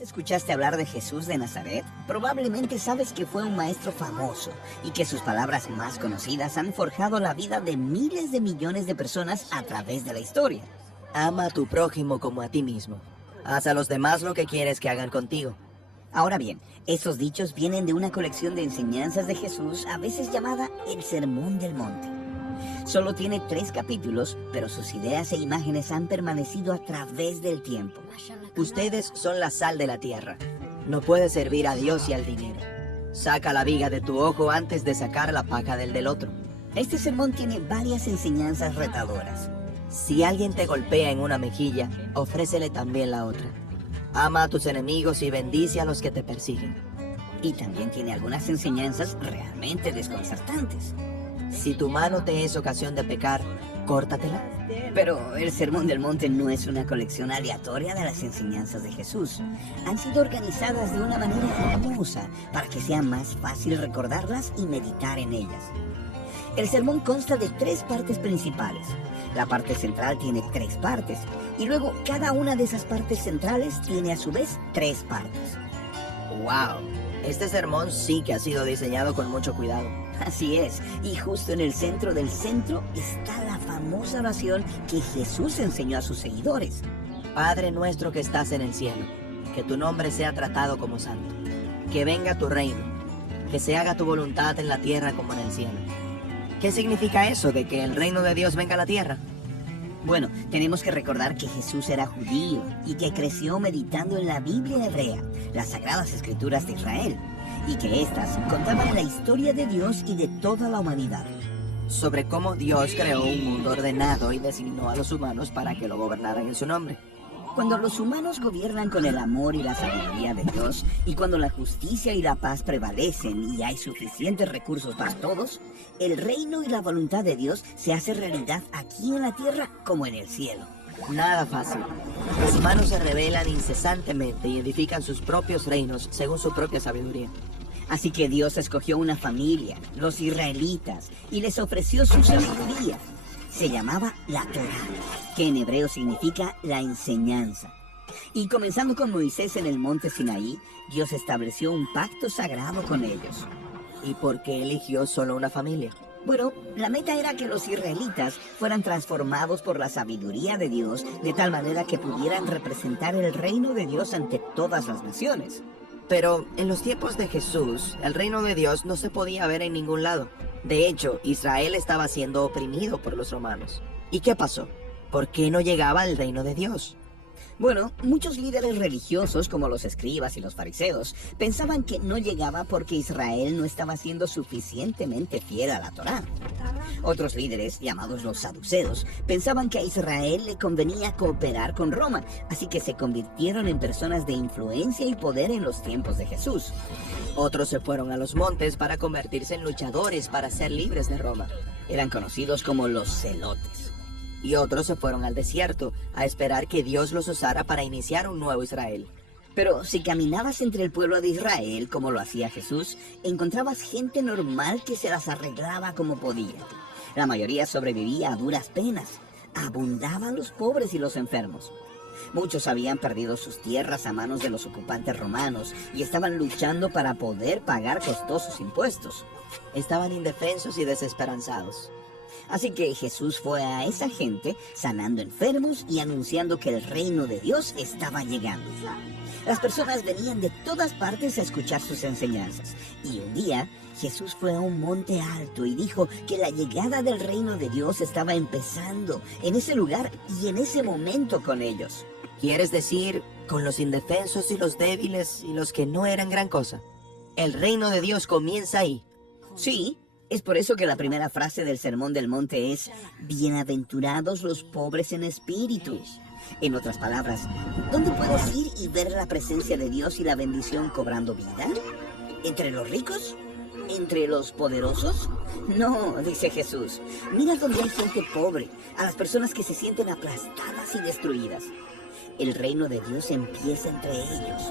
¿Escuchaste hablar de Jesús de Nazaret? Probablemente sabes que fue un maestro famoso y que sus palabras más conocidas han forjado la vida de miles de millones de personas a través de la historia. Ama a tu prójimo como a ti mismo. Haz a los demás lo que quieres que hagan contigo. Ahora bien, estos dichos vienen de una colección de enseñanzas de Jesús, a veces llamada el Sermón del Monte. Solo tiene 3 capítulos, pero sus ideas e imágenes han permanecido a través del tiempo. Ustedes son la sal de la tierra. No puedes servir a Dios y al dinero. Saca la viga de tu ojo antes de sacar la paja del otro. Este sermón tiene varias enseñanzas retadoras. Si alguien te golpea en una mejilla, ofrécele también la otra. Ama a tus enemigos y bendice a los que te persiguen. Y también tiene algunas enseñanzas realmente desconcertantes. Si tu mano te es ocasión de pecar, córtatela. Pero el Sermón del Monte no es una colección aleatoria de las enseñanzas de Jesús. Han sido organizadas de una manera hermosa para que sea más fácil recordarlas y meditar en ellas. El sermón consta de 3 partes principales. La parte central tiene 3 partes y luego cada una de esas partes centrales tiene a su vez 3 partes. ¡Wow! Este sermón sí que ha sido diseñado con mucho cuidado. Así es, y justo en el centro del centro está la famosa oración que Jesús enseñó a sus seguidores. Padre nuestro que estás en el cielo, que tu nombre sea tratado como santo. Que venga tu reino, que se haga tu voluntad en la tierra como en el cielo. ¿Qué significa eso de que el reino de Dios venga a la tierra? Bueno, tenemos que recordar que Jesús era judío y que creció meditando en la Biblia hebrea, las sagradas escrituras de Israel, y que éstas contaban la historia de Dios y de toda la humanidad. Sobre cómo Dios creó un mundo ordenado y designó a los humanos para que lo gobernaran en su nombre. Cuando los humanos gobiernan con el amor y la sabiduría de Dios, y cuando la justicia y la paz prevalecen y hay suficientes recursos para todos, el reino y la voluntad de Dios se hace realidad aquí en la tierra como en el cielo. Nada fácil. Los humanos se rebelan incesantemente y edifican sus propios reinos según su propia sabiduría. Así que Dios escogió una familia, los israelitas, y les ofreció su sabiduría. Se llamaba la Torá, que en hebreo significa la enseñanza. Y comenzando con Moisés en el monte Sinaí, Dios estableció un pacto sagrado con ellos. ¿Y por qué eligió solo una familia? Bueno, la meta era que los israelitas fueran transformados por la sabiduría de Dios de tal manera que pudieran representar el reino de Dios ante todas las naciones. Pero en los tiempos de Jesús, el reino de Dios no se podía ver en ningún lado. De hecho, Israel estaba siendo oprimido por los romanos. ¿Y qué pasó? ¿Por qué no llegaba el reino de Dios? Bueno, muchos líderes religiosos, como los escribas y los fariseos, pensaban que no llegaba porque Israel no estaba siendo suficientemente fiel a la Torá. Otros líderes, llamados los saduceos, pensaban que a Israel le convenía cooperar con Roma, así que se convirtieron en personas de influencia y poder en los tiempos de Jesús. Otros se fueron a los montes para convertirse en luchadores para ser libres de Roma. Eran conocidos como los celotes. Y otros se fueron al desierto a esperar que Dios los usara para iniciar un nuevo Israel. Pero si caminabas entre el pueblo de Israel, como lo hacía Jesús, encontrabas gente normal que se las arreglaba como podía. La mayoría sobrevivía a duras penas. Abundaban los pobres y los enfermos. Muchos habían perdido sus tierras a manos de los ocupantes romanos y estaban luchando para poder pagar costosos impuestos. Estaban indefensos y desesperanzados. Así que Jesús fue a esa gente sanando enfermos y anunciando que el reino de Dios estaba llegando. Las personas venían de todas partes a escuchar sus enseñanzas. Y un día Jesús fue a un monte alto y dijo que la llegada del reino de Dios estaba empezando en ese lugar y en ese momento con ellos. ¿Quieres decir con los indefensos y los débiles y los que no eran gran cosa? El reino de Dios comienza ahí. Sí. Es por eso que la primera frase del Sermón del Monte es «Bienaventurados los pobres en espíritu». En otras palabras, ¿dónde puedes ir y ver la presencia de Dios y la bendición cobrando vida? ¿Entre los ricos? ¿Entre los poderosos? No, dice Jesús. Mira donde hay gente pobre, a las personas que se sienten aplastadas y destruidas. El reino de Dios empieza entre ellos.